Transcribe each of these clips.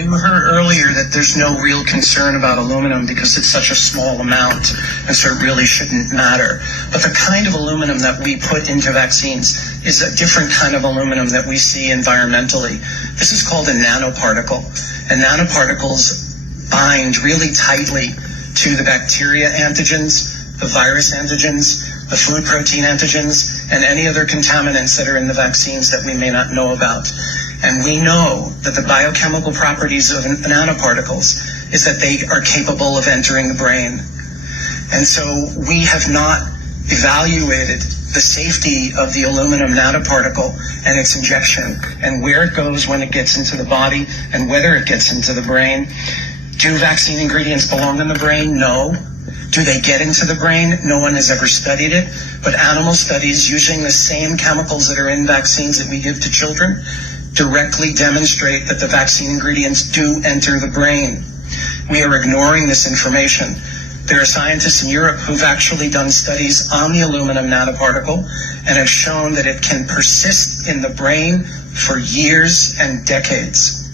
Well, you heard earlier that there's no real concern about aluminum because it's such a small amount, and so it really shouldn't matter. But the kind of aluminum that we put into vaccines is a different kind of aluminum that we see environmentally. This is called a nanoparticle, and nanoparticles bind really tightly to the bacteria antigens, the virus antigens, the food protein antigens, and any other contaminants that are in the vaccines that we may not know about. And we know that the biochemical properties of nanoparticles is that they are capable of entering the brain. And so we have not evaluated the safety of the aluminum nanoparticle and its injection and where it goes when it gets into the body and whether it gets into the brain. Do vaccine ingredients belong in the brain? No. Do they get into the brain? No one has ever studied it. But animal studies using the same chemicals that are in vaccines that we give to children directly demonstrate that the vaccine ingredients do enter the brain. We are ignoring this information. There are scientists in Europe who've actually done studies on the aluminum nanoparticle and have shown that it can persist in the brain for years and decades.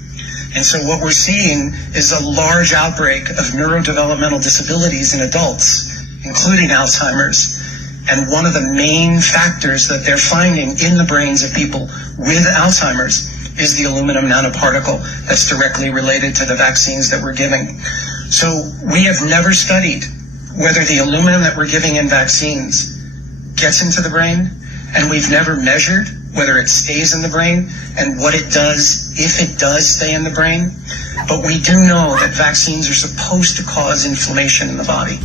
And so what we're seeing is a large outbreak of neurodevelopmental disabilities in adults, including Alzheimer's. And one of the main factors that they're finding in the brains of people with Alzheimer's is the aluminum nanoparticle that's directly related to the vaccines that we're giving. So we have never studied whether the aluminum that we're giving in vaccines gets into the brain, and we've never measured whether it stays in the brain and what it does if it does stay in the brain. But we do know that vaccines are supposed to cause inflammation in the body.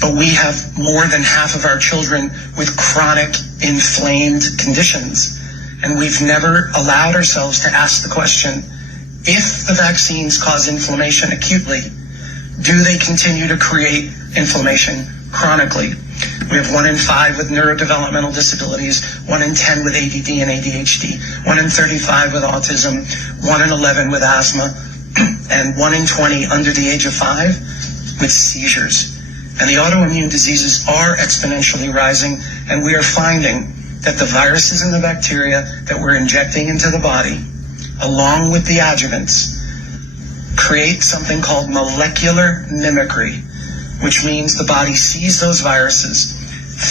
But we have more than half of our children with chronic inflamed conditions. And we've never allowed ourselves to ask the question, if the vaccines cause inflammation acutely, do they continue to create inflammation chronically? We have 1 in 5 with neurodevelopmental disabilities, 1 in 10 with ADD and ADHD, 1 in 35 with autism, 1 in 11 with asthma, and 1 in 20 under the age of 5 with seizures. And the autoimmune diseases are exponentially rising, and we are finding that the viruses and the bacteria that we're injecting into the body, along with the adjuvants, create something called molecular mimicry, which means the body sees those viruses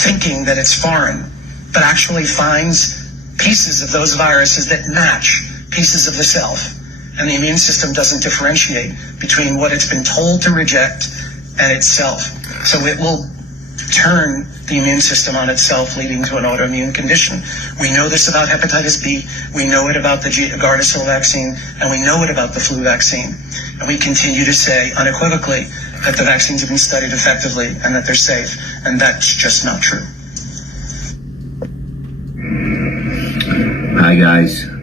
thinking that it's foreign, but actually finds pieces of those viruses that match pieces of the self. And the immune system doesn't differentiate between what it's been told to reject and itself. So it will turn the immune system on itself, leading to an autoimmune condition. We know this about hepatitis B, we know it about the Gardasil vaccine, and we know it about the flu vaccine. And we continue to say unequivocally that the vaccines have been studied effectively and that they're safe, and that's just not true. Hi guys.